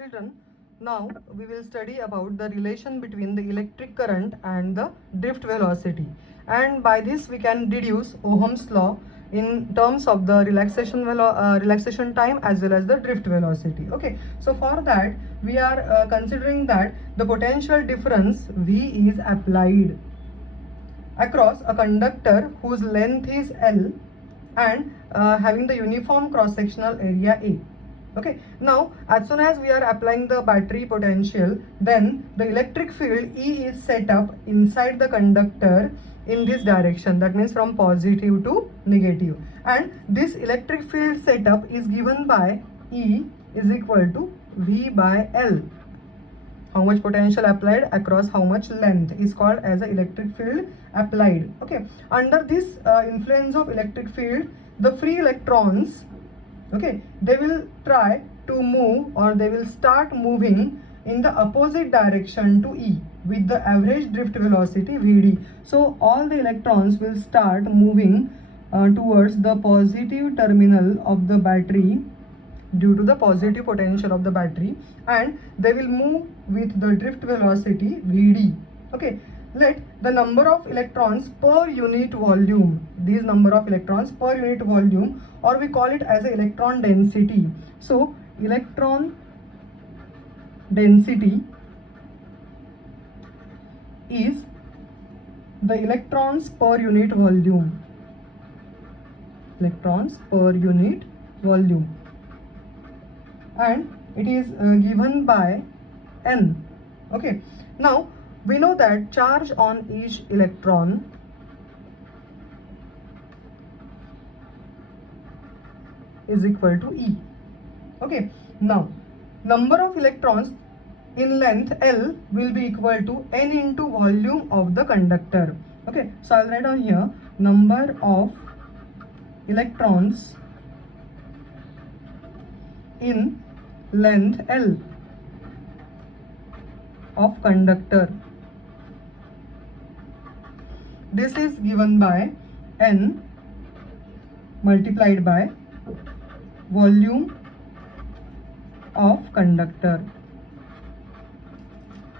Children, now we will study about the relation between the electric current and the drift velocity, and by this we can deduce Ohm's law in terms of the relaxation time as well as the drift velocity. Okay, so for that we are considering that the potential difference V is applied across a conductor whose length is L and having the uniform cross-sectional area A. Okay, now as soon as we are applying the battery potential, then the electric field E is set up inside the conductor in this direction, that means from positive to negative, and this electric field setup is given by E is equal to V by L. How much potential applied across how much length is called as the electric field applied. Okay, under this influence of electric field, the free electrons, okay, they will try to move, or they will start moving in the opposite direction to E with the average drift velocity Vd. So all the electrons will start moving towards the positive terminal of the battery due to the positive potential of the battery, and they will move with the drift velocity Vd. Okay, let the number of electrons per unit volume, these number of electrons per unit volume, or we call it as a electron density. So electron density is the electrons per unit volume, electrons per unit volume, and it is given by N. Okay, now we know that charge on each electron is equal to E. Okay, now number of electrons in length L will be equal to N into volume of the conductor. Okay, so I'll write down here number of electrons in length L of conductor. This is given by N multiplied by volume of conductor,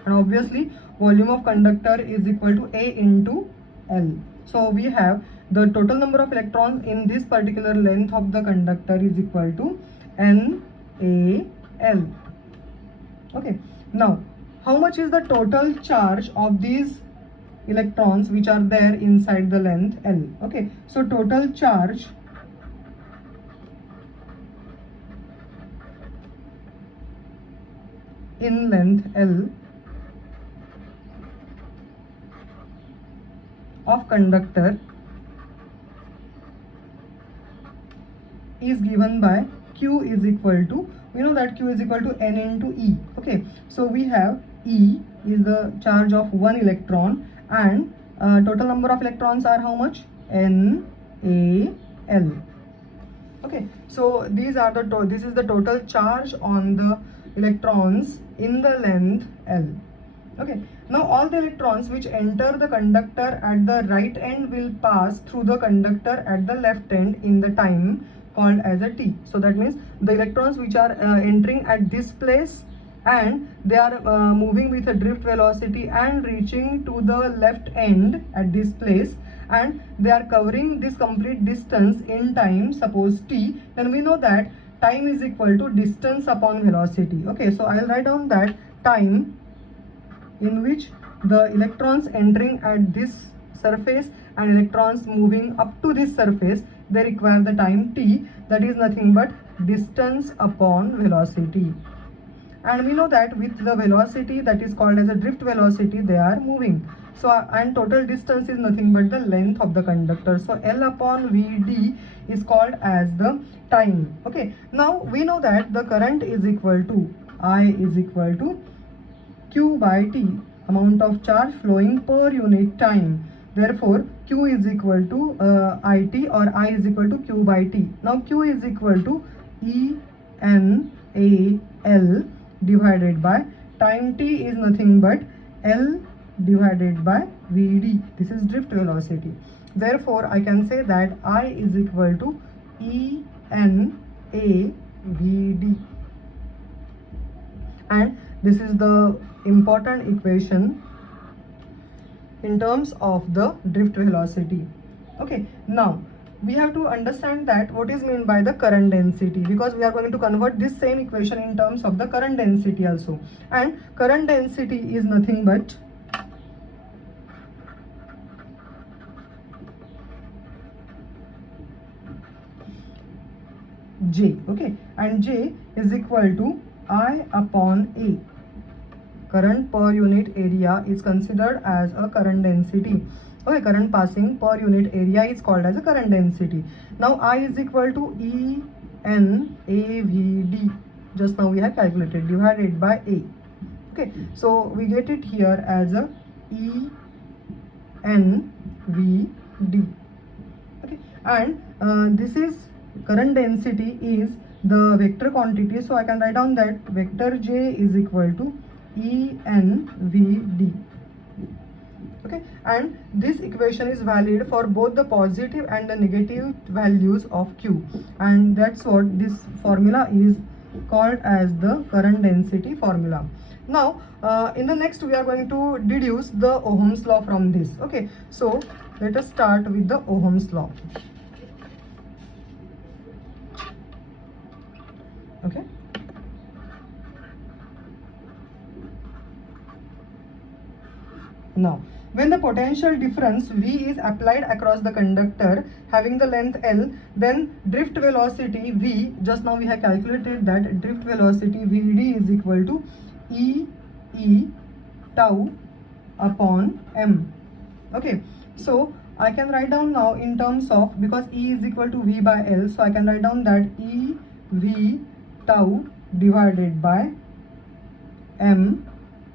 and obviously volume of conductor is equal to A into L. So we have the total number of electrons in this particular length of the conductor is equal to NaL. Okay, now how much is the total charge of these electrons which are there inside the length L? Okay, so total charge in length L of conductor is given by Q is equal to, we know that Q is equal to N into E. Okay, so we have E is the charge of one electron, and total number of electrons are how much? NaL. Okay, so these are the this is the total charge on the electrons in the length L. Okay, now all the electrons which enter the conductor at the right end will pass through the conductor at the left end in the time called as a t. So that means the electrons which are entering at this place, and they are moving with a drift velocity and reaching to the left end at this place, and they are covering this complete distance in time, suppose t, then we know that time is equal to distance upon velocity. Okay, so I'll write down that time in which the electrons entering at this surface and electrons moving up to this surface, they require the time t, that is nothing but distance upon velocity. And we know that with the velocity that is called as a drift velocity, they are moving. So and total distance is nothing but the length of the conductor. So L upon Vd is called as the time. Okay, now we know that the current is equal to I is equal to Q by T, amount of charge flowing per unit time. Therefore Q is equal to IT, or I is equal to Q by T. Now Q is equal to ENaL divided by time t is nothing but L divided by Vd. This is drift velocity. Therefore I can say that I is equal to ENA VD. and this is the important equation in terms of the drift velocity. Okay, now we have to understand that what is meant by the current density, because we are going to convert this same equation in terms of the current density also. And current density is nothing but J. Okay, and J is equal to I upon A. Current per unit area is considered as a current density. Okay, current passing per unit area is called as a current density. Now I is equal to E N A V D. Just now we have calculated, divided by A. Okay, so we get it here as a E N V D. Okay, and this is current density is the vector quantity, so I can write down that vector J is equal to ENVD. Okay, and this equation is valid for both the positive and the negative values of Q, and that's what this formula is called as the current density formula. Now in the next we are going to deduce the Ohm's law from this. Okay, so let us start with the Ohm's law. Okay, now when the potential difference V is applied across the conductor having the length L, then drift velocity V, just now we have calculated that drift velocity Vd is equal to E tau upon M. Okay, so I can write down now in terms of, because E is equal to V by L, so I can write down that E V tau divided by M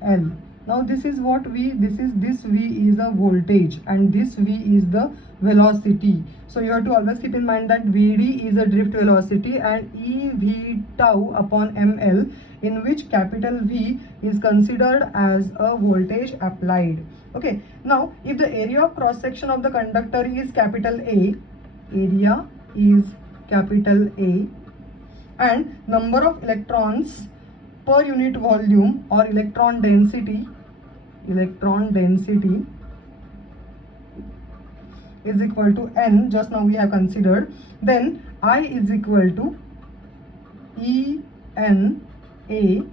L. Now this is what V, this V is a voltage and this V is the velocity. So you have to always keep in mind that Vd is a drift velocity and EV tau upon ML, in which capital V is considered as a voltage applied. Okay, now if the area of cross section of the conductor is capital A, area is capital A, and number of electrons per unit volume or electron density is equal to N, just now we have considered, then I is equal to E N A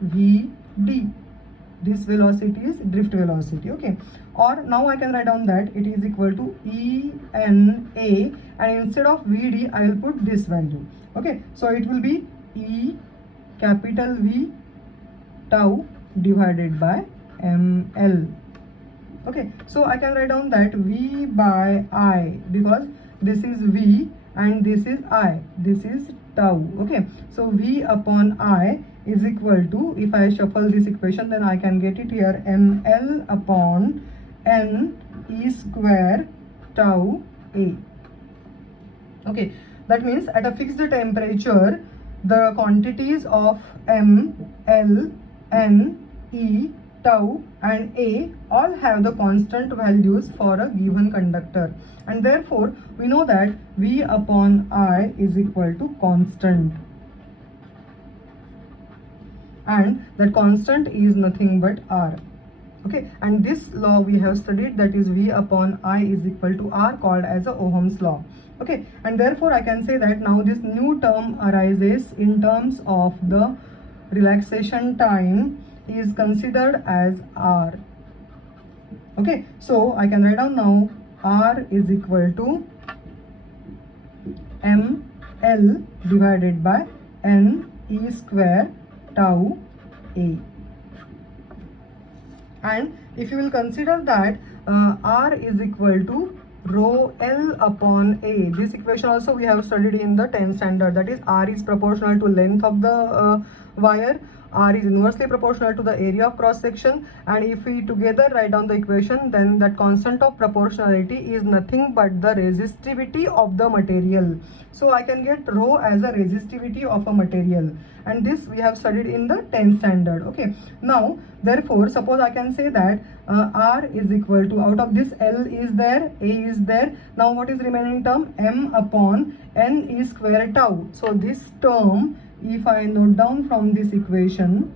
V D. This velocity is drift velocity. Okay, or now I can write down that it is equal to E N A, and instead of V D I will put this value. Okay, so it will be E capital V tau divided by ML. Okay, so I can write down that V by I, because this is V and this is I, this is tau. Okay, so V upon I is equal to, if I shuffle this equation, then I can get it here, ML upon N E square tau A. Okay, that means at a fixed temperature, the quantities of M, L, N, E, tau and A all have the constant values for a given conductor, and therefore we know that V upon I is equal to constant, and that constant is nothing but R. Okay, and this law we have studied, that is V upon I is equal to R, called as a Ohm's law. Okay, and therefore I can say that now this new term arises in terms of the relaxation time is considered as R. Okay, so I can write down now R is equal to ML divided by N E square tau A. And if you will consider that R is equal to rho L upon A, this equation also we have studied in the 10th standard, that is R is proportional to length of the wire, R is inversely proportional to the area of cross section, and if we together write down the equation, then that constant of proportionality is nothing but the resistivity of the material. So I can get rho as a resistivity of a material, and this we have studied in the 10th standard. Okay, now therefore suppose I can say that R is equal to, out of this L is there, A is there, now what is remaining term? M upon N is square tau. So this term, if I note down from this equation,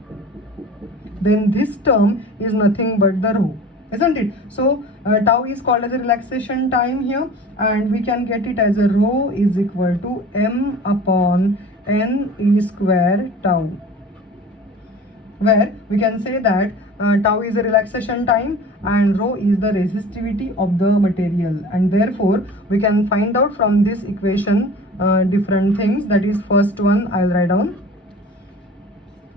then this term is nothing but the rho, isn't it? So tau is called as a relaxation time here, and we can get it as a rho is equal to m upon n e square tau, where we can say that tau is a relaxation time and rho is the resistivity of the material, and therefore we can find out from this equation different things. That is, first one I'll write down.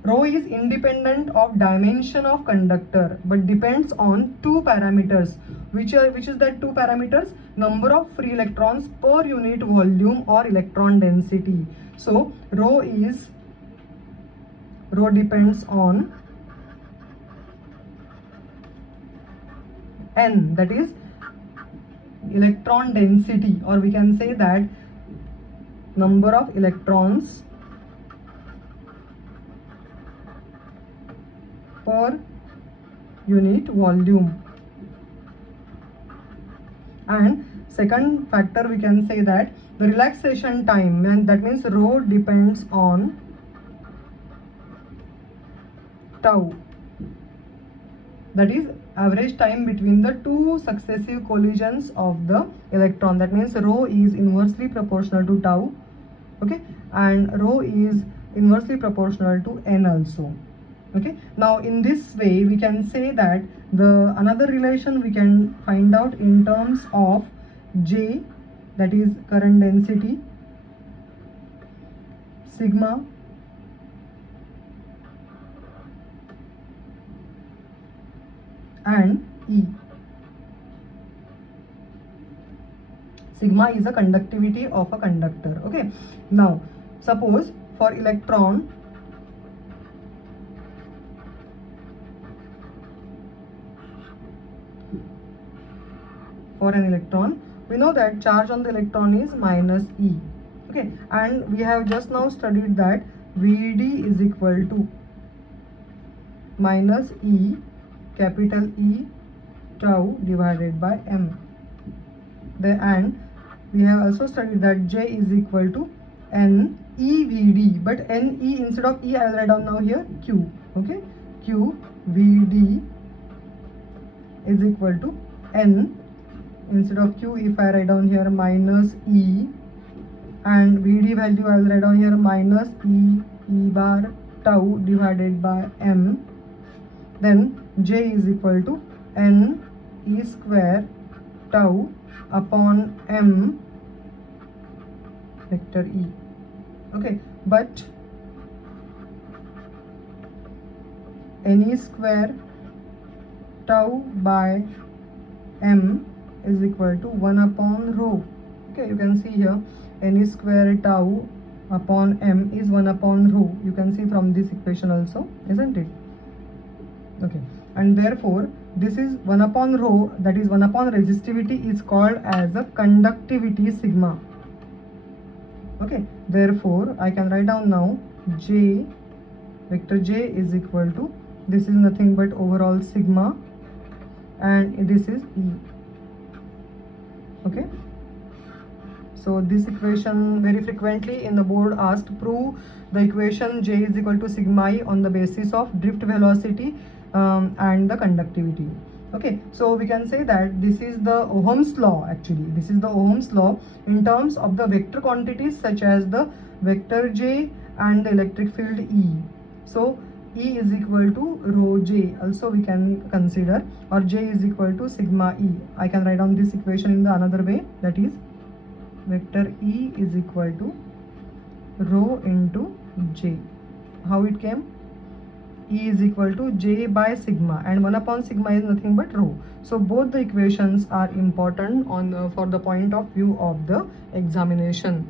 Rho is independent of dimension of conductor but depends on two parameters. Which is that two parameters? Number of free electrons per unit volume or electron density. So rho depends on n, that is electron density, or we can say that number of electrons per unit volume. And second factor, we can say that the relaxation time, and that means rho depends on tau, that is average time between the two successive collisions of the electron. That means rho is inversely proportional to tau, okay, and rho is inversely proportional to n also. Okay, now in this way we can say that the another relation we can find out in terms of J, that is current density, sigma and E. Sigma is the conductivity of a conductor. Okay, now suppose for electron, we know that charge on the electron is minus E. Okay, and we have just now studied that Vd is equal to minus E, capital E tau divided by m. And we have also studied that J is equal to n E Vd, but n E instead of E I will write down now here Q. Okay, Q Vd is equal to n, instead of Q if I write down here minus E, and Vd value I will write down here minus E bar tau divided by m. Then J is equal to n E square tau upon m vector E. Okay, but n E square tau by m is equal to 1 upon rho. Okay, you can see here n E square tau upon m is 1 upon rho. You can see from this equation also, isn't it? Okay, and therefore this is 1 upon rho, that is 1 upon resistivity, is called as a conductivity sigma. Okay, therefore I can write down now J, vector J is equal to, this is nothing but overall sigma, and this is E. Okay, so this equation very frequently in the board asked, prove the equation J is equal to sigma E on the basis of drift velocity and the conductivity. Okay, so we can say that this is the Ohm's law. Actually, this is the Ohm's law in terms of the vector quantities such as the vector J and the electric field E. So E is equal to rho J also we can consider, or J is equal to sigma E. I can write down this equation in the another way, that is vector E is equal to rho into J. How it came? E is equal to J by sigma, and 1 upon sigma is nothing but rho. So both the equations are important on for the point of view of the examination.